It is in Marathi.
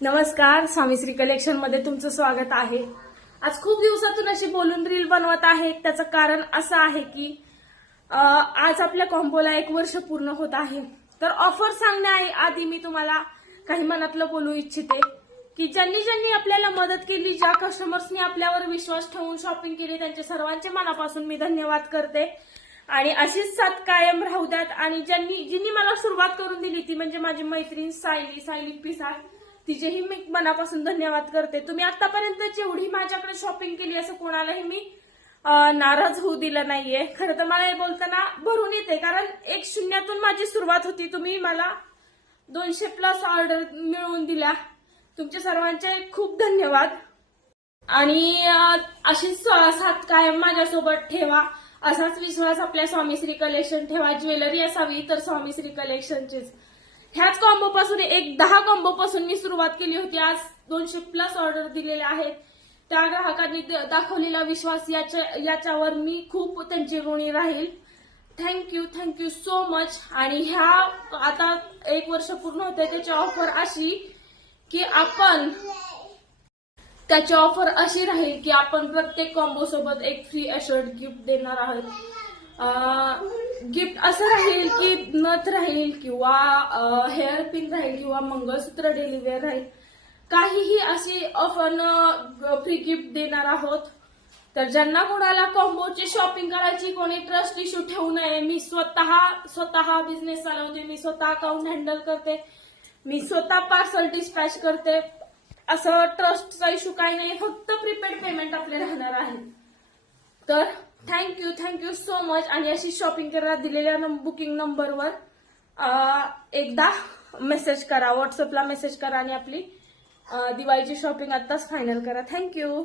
नमस्कार, स्वामीश्री कलेक्शन मध्ये तुमचं स्वागत आहे। आज खूप दिवसातून अशी बोलून रील बनवत आहे। त्याचं कारण असं आहे की आज आपल्या कॉम्बोला 1 वर्ष पूर्ण होत आहे। तर ऑफर सांगण्याआधी मी तुम्हाला काही मनातलं बोलू इच्छिते की ज्यांनी आपल्याला मदत केली, ज्या कस्टमर्सनी आपल्यावर विश्वास ठेवून शॉपिंग केली, त्यांच्या सर्वांचे मनापासून मी धन्यवाद करते आणि अशीच साथ कायम राहू द्यात। आणि जिनी मला सुरुवात करून दिली ती म्हणजे माझी मैत्रीण सायली पिसाळ, तिचेही मी मनापासून धन्यवाद करते। तुम्ही आतापर्यंत जेवढी माझ्याकडे शॉपिंग केली असं कोणालाही मी नाराज होऊ दिलं नाहीये। खरं तर मला हे बोलताना भरून येते, कारण 1-0 माझी सुरुवात होती। तुम्ही मला 200+ ऑर्डर मिळवून दिल्या, तुमच्या सर्वांचे खूप धन्यवाद। आणि अशीच साथ कायम माझ्यासोबत ठेवा, असाच विश्वास आपल्या स्वामीश्री कलेक्शन ठेवा। ज्वेलरी असावी तर स्वामीश्री कलेक्शनचीच। ह्याच कॉम्बो पासून 10 कॉम्बो पासून मी सुरुवात केली होती। आज 200+ ऑर्डर दिलेल्या आहेत। त्या ग्राहकांनी दाखवलेला विश्वास याच्यावर मी खूप त्यांची ऋणी राहील। Thank you so much. आणि ह्या आता 1 वर्ष पूर्ण होते, त्याची ऑफर अशी की राहील की आपण प्रत्येक कॉम्बो सोबत एक फ्री अशर्ड गिफ्ट देणार आहोत। गिफ्ट असं राहील की नथ राहील किंवा हेअर पिन राहील किंवा मंगळसूत्र डेली वेअर राहील, काहीही अशी आपण फ्री गिफ्ट देणार आहोत। तर ज्यांना कोणाला कॉम्बोची शॉपिंग करायची, कोणी ट्रस्ट इश्यू ठेवू नये। मी स्वतः बिझनेस चालवते, मी स्वतः अकाउंट हँडल करते, मी स्वतः पार्सल डिस्पॅच करते। असं ट्रस्टचा इश्यू काही नाही, फक्त प्रीपेड पेमेंट आपले राहणार आहे। तर थँक्यू सो मच। आणि अशी शॉपिंग करा, दिलेल्या बुकिंग नंबरवर एकदा मेसेज करा, व्हॉट्सअपला मेसेज करा आणि आपली दिवाळीची शॉपिंग आत्ताच फायनल करा। थँक्यू।